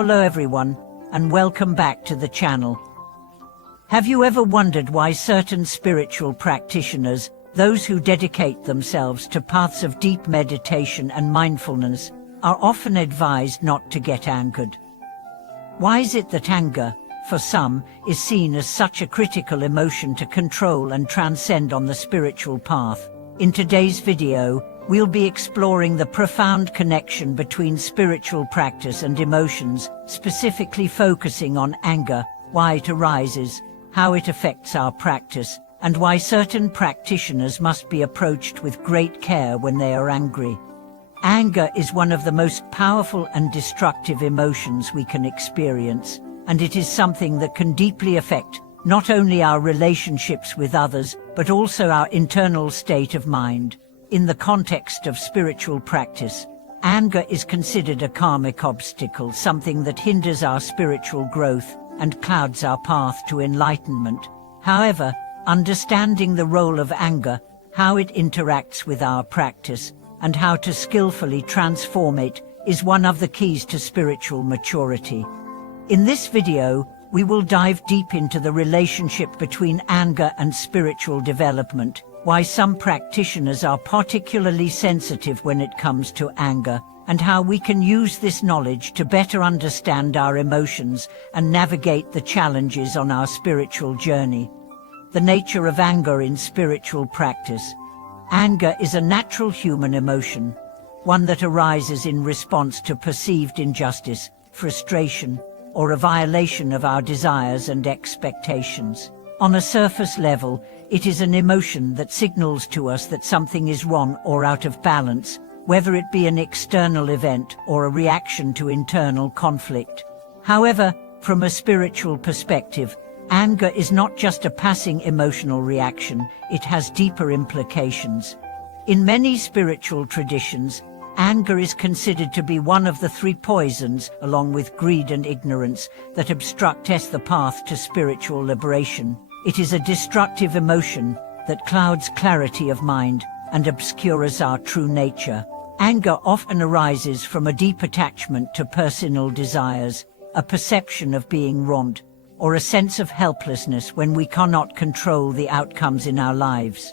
Hello everyone, and welcome back to the channel. Have you ever wondered why certain spiritual practitioners, those who dedicate themselves to paths of deep meditation and mindfulness, are often advised not to get angered? Why is it that anger, for some, is seen as such a critical emotion to control and transcend on the spiritual path? In today's video, we'll be exploring the profound connection between spiritual practice and emotions, specifically focusing on anger, why it arises, how it affects our practice, and why certain practitioners must be approached with great care when they are angry. Anger is one of the most powerful and destructive emotions we can experience, and it is something that can deeply affect not only our relationships with others, but also our internal state of mind. In the context of spiritual practice, anger is considered a karmic obstacle, something that hinders our spiritual growth and clouds our path to enlightenment. However, understanding the role of anger, how it interacts with our practice, and how to skillfully transform it is one of the keys to spiritual maturity. In this video, we will dive deep into the relationship between anger and spiritual development, why some practitioners are particularly sensitive when it comes to anger, and how we can use this knowledge to better understand our emotions and navigate the challenges on our spiritual journey. The nature of anger in spiritual practice. Anger is a natural human emotion, one that arises in response to perceived injustice, frustration, or a violation of our desires and expectations. On a surface level, it is an emotion that signals to us that something is wrong or out of balance, whether it be an external event or a reaction to internal conflict. However, from a spiritual perspective, anger is not just a passing emotional reaction, it has deeper implications. In many spiritual traditions, anger is considered to be one of the three poisons, along with greed and ignorance, that obstruct the path to spiritual liberation. It is a destructive emotion that clouds clarity of mind and obscures our true nature. Anger often arises from a deep attachment to personal desires, a perception of being wronged, or a sense of helplessness when we cannot control the outcomes in our lives.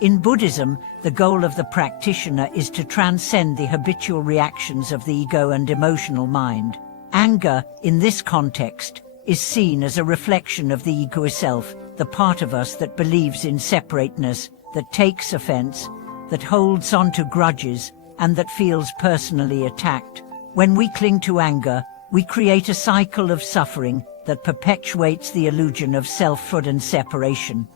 In Buddhism, the goal of the practitioner is to transcend the habitual reactions of the ego and emotional mind. Anger, in this context, is seen as a reflection of the ego self, the part of us that believes in separateness, that takes offense, that holds on to grudges, and that feels personally attacked. When we cling to anger, we create a cycle of suffering that perpetuates the illusion of selfhood and separation.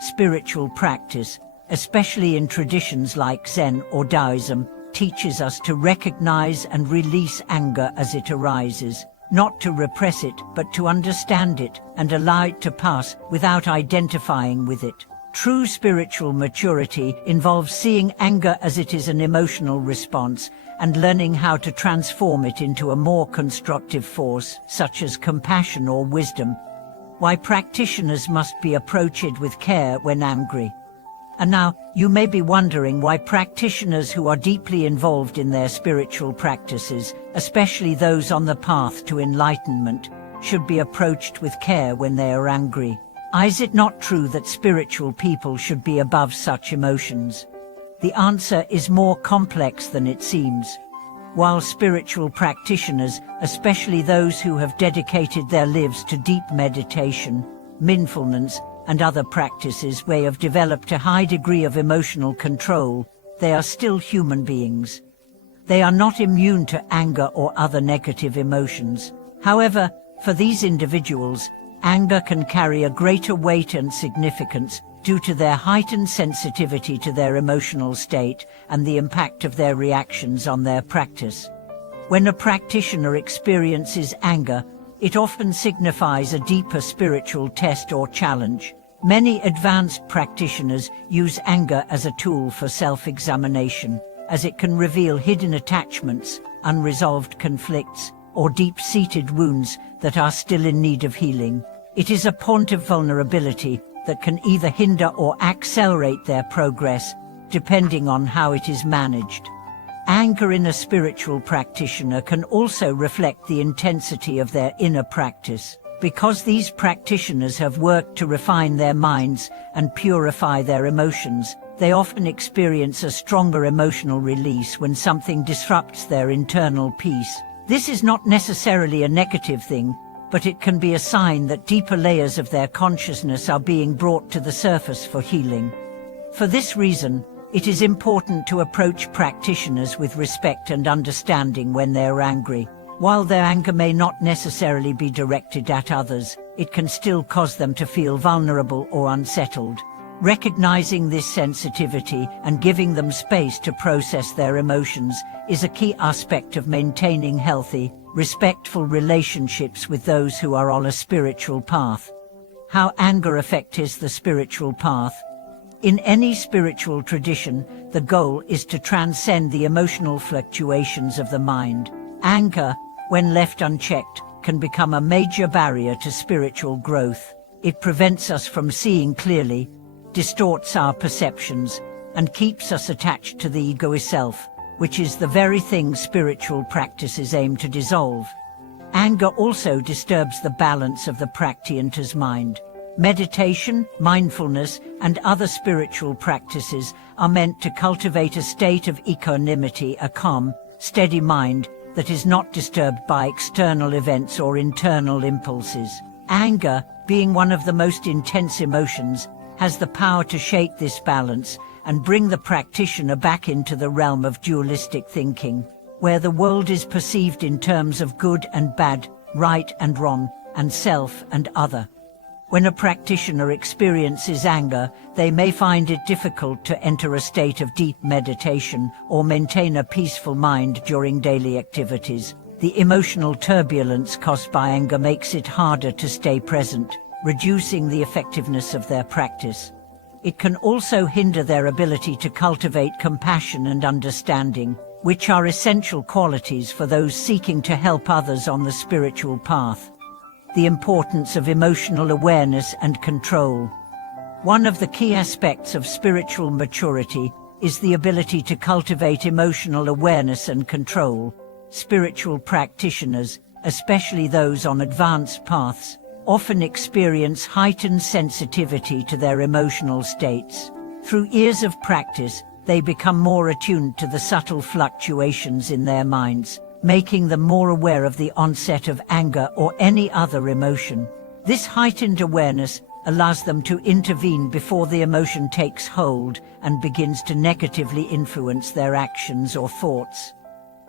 Spiritual practice, especially in traditions like Zen or Taoism, teaches us to recognize and release anger as it arises, not to repress it, but to understand it and allow it to pass without identifying with it. True spiritual maturity involves seeing anger as it is an emotional response and learning how to transform it into a more constructive force, such as compassion or wisdom. Why practitioners must be approached with care when angry. And now, you may be wondering why practitioners who are deeply involved in their spiritual practices, especially those on the path to enlightenment, should be approached with care when they are angry. Is it not true that spiritual people should be above such emotions? The answer is more complex than it seems. While spiritual practitioners, especially those who have dedicated their lives to deep meditation, mindfulness, and other practices may have developed a high degree of emotional control, they are still human beings. They are not immune to anger or other negative emotions. However, for these individuals, anger can carry a greater weight and significance due to their heightened sensitivity to their emotional state and the impact of their reactions on their practice. When a practitioner experiences anger, it often signifies a deeper spiritual test or challenge. Many advanced practitioners use anger as a tool for self-examination, as it can reveal hidden attachments, unresolved conflicts, or deep-seated wounds that are still in need of healing. It is a point of vulnerability that can either hinder or accelerate their progress, depending on how it is managed. Anger in a spiritual practitioner can also reflect the intensity of their inner practice. Because these practitioners have worked to refine their minds and purify their emotions, they often experience a stronger emotional release when something disrupts their internal peace. This is not necessarily a negative thing, but it can be a sign that deeper layers of their consciousness are being brought to the surface for healing. For this reason, it is important to approach practitioners with respect and understanding when they are angry. While their anger may not necessarily be directed at others, it can still cause them to feel vulnerable or unsettled. Recognizing this sensitivity and giving them space to process their emotions is a key aspect of maintaining healthy, respectful relationships with those who are on a spiritual path. How anger affects the spiritual path. In any spiritual tradition, the goal is to transcend the emotional fluctuations of the mind. Anger, when left unchecked, can become a major barrier to spiritual growth. It prevents us from seeing clearly, distorts our perceptions, and keeps us attached to the ego self, which is the very thing spiritual practices aim to dissolve. Anger also disturbs the balance of the practitioner's mind. Meditation, mindfulness, and other spiritual practices are meant to cultivate a state of equanimity, a calm, steady mind that is not disturbed by external events or internal impulses. Anger, being one of the most intense emotions, has the power to shake this balance and bring the practitioner back into the realm of dualistic thinking, where the world is perceived in terms of good and bad, right and wrong, and self and other. When a practitioner experiences anger, they may find it difficult to enter a state of deep meditation or maintain a peaceful mind during daily activities. The emotional turbulence caused by anger makes it harder to stay present, reducing the effectiveness of their practice. It can also hinder their ability to cultivate compassion and understanding, which are essential qualities for those seeking to help others on the spiritual path. The importance of emotional awareness and control. One of the key aspects of spiritual maturity is the ability to cultivate emotional awareness and control. Spiritual practitioners, especially those on advanced paths, often experience heightened sensitivity to their emotional states. Through years of practice, they become more attuned to the subtle fluctuations in their minds, making them more aware of the onset of anger or any other emotion. This heightened awareness allows them to intervene before the emotion takes hold and begins to negatively influence their actions or thoughts.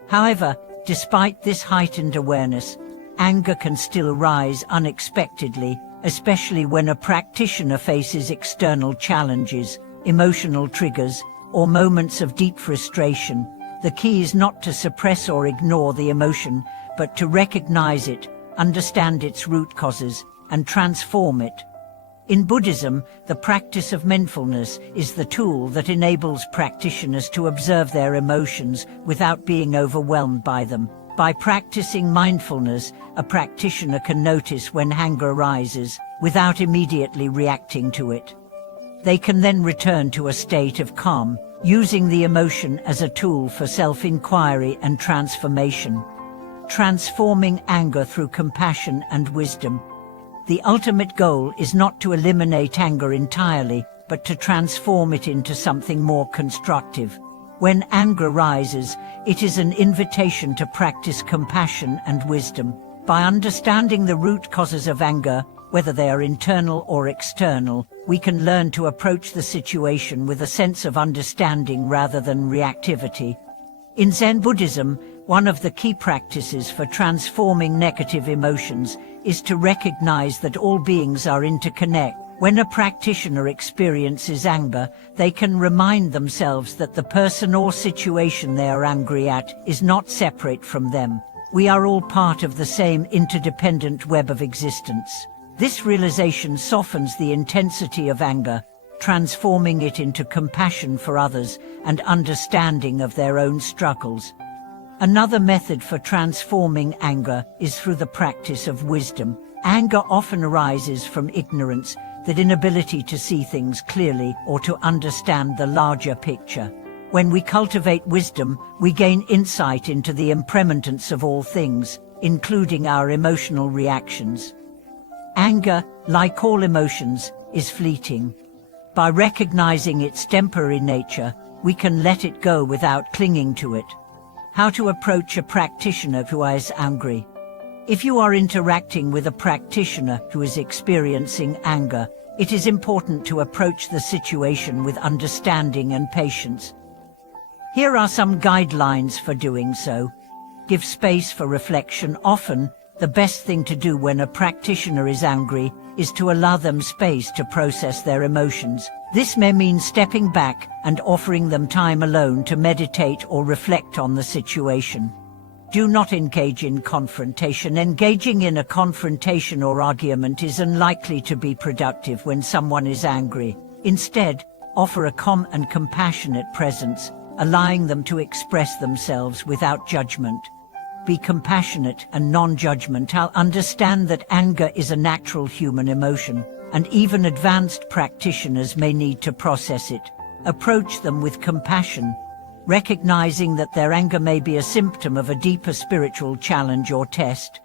However, despite this heightened awareness, anger can still rise unexpectedly, especially when a practitioner faces external challenges, emotional triggers, or moments of deep frustration. The key is not to suppress or ignore the emotion, but to recognize it, understand its root causes, and transform it. In Buddhism, the practice of mindfulness is the tool that enables practitioners to observe their emotions without being overwhelmed by them. By practicing mindfulness, a practitioner can notice when anger arises, without immediately reacting to it. They can then return to a state of calm, using the emotion as a tool for self-inquiry and transformation. Transforming anger through compassion and wisdom. The ultimate goal is not to eliminate anger entirely, but to transform it into something more constructive. When anger rises, it is an invitation to practice compassion and wisdom. By understanding the root causes of anger, whether they are internal or external, we can learn to approach the situation with a sense of understanding rather than reactivity. In Zen Buddhism, one of the key practices for transforming negative emotions is to recognize that all beings are interconnected. When a practitioner experiences anger, they can remind themselves that the person or situation they are angry at is not separate from them. We are all part of the same interdependent web of existence. This realization softens the intensity of anger, transforming it into compassion for others and understanding of their own struggles. Another method for transforming anger is through the practice of wisdom. Anger often arises from ignorance, that inability to see things clearly or to understand the larger picture. When we cultivate wisdom, we gain insight into the impermanence of all things, including our emotional reactions. Anger, like all emotions, is fleeting. By recognizing its temporary nature, we can let it go without clinging to it. How to approach a practitioner who is angry. If you are interacting with a practitioner who is experiencing anger, it is important to approach the situation with understanding and patience. Here are some guidelines for doing so. Give space for reflection. Often, the best thing to do when a practitioner is angry is to allow them space to process their emotions. This may mean stepping back and offering them time alone to meditate or reflect on the situation. Do not engage in confrontation. Engaging in a confrontation or argument is unlikely to be productive when someone is angry. Instead, offer a calm and compassionate presence, allowing them to express themselves without judgment. Be compassionate and non-judgmental. Understand that anger is a natural human emotion, and even advanced practitioners may need to process it. Approach them with compassion, recognizing that their anger may be a symptom of a deeper spiritual challenge or test.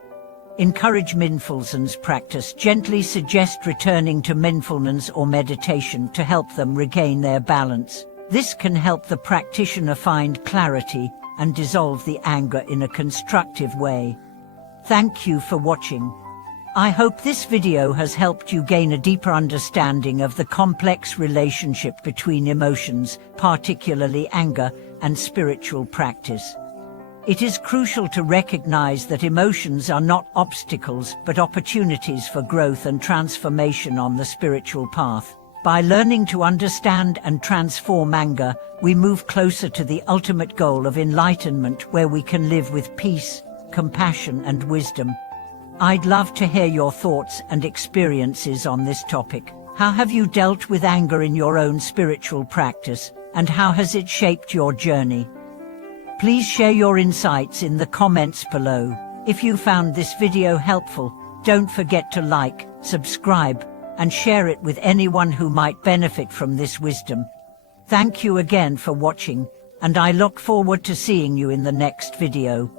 Encourage mindfulness practice. Gently suggest returning to mindfulness or meditation to help them regain their balance. This can help the practitioner find clarity and dissolve the anger in a constructive way. Thank you for watching. I hope this video has helped you gain a deeper understanding of the complex relationship between emotions, particularly anger, and spiritual practice. It is crucial to recognize that emotions are not obstacles but opportunities for growth and transformation on the spiritual path. By learning to understand and transform anger, we move closer to the ultimate goal of enlightenment, where we can live with peace, compassion, and wisdom. I'd love to hear your thoughts and experiences on this topic. How have you dealt with anger in your own spiritual practice, and how has it shaped your journey? Please share your insights in the comments below. If you found this video helpful, don't forget to like, subscribe, and share it with anyone who might benefit from this wisdom. Thank you again for watching, and I look forward to seeing you in the next video.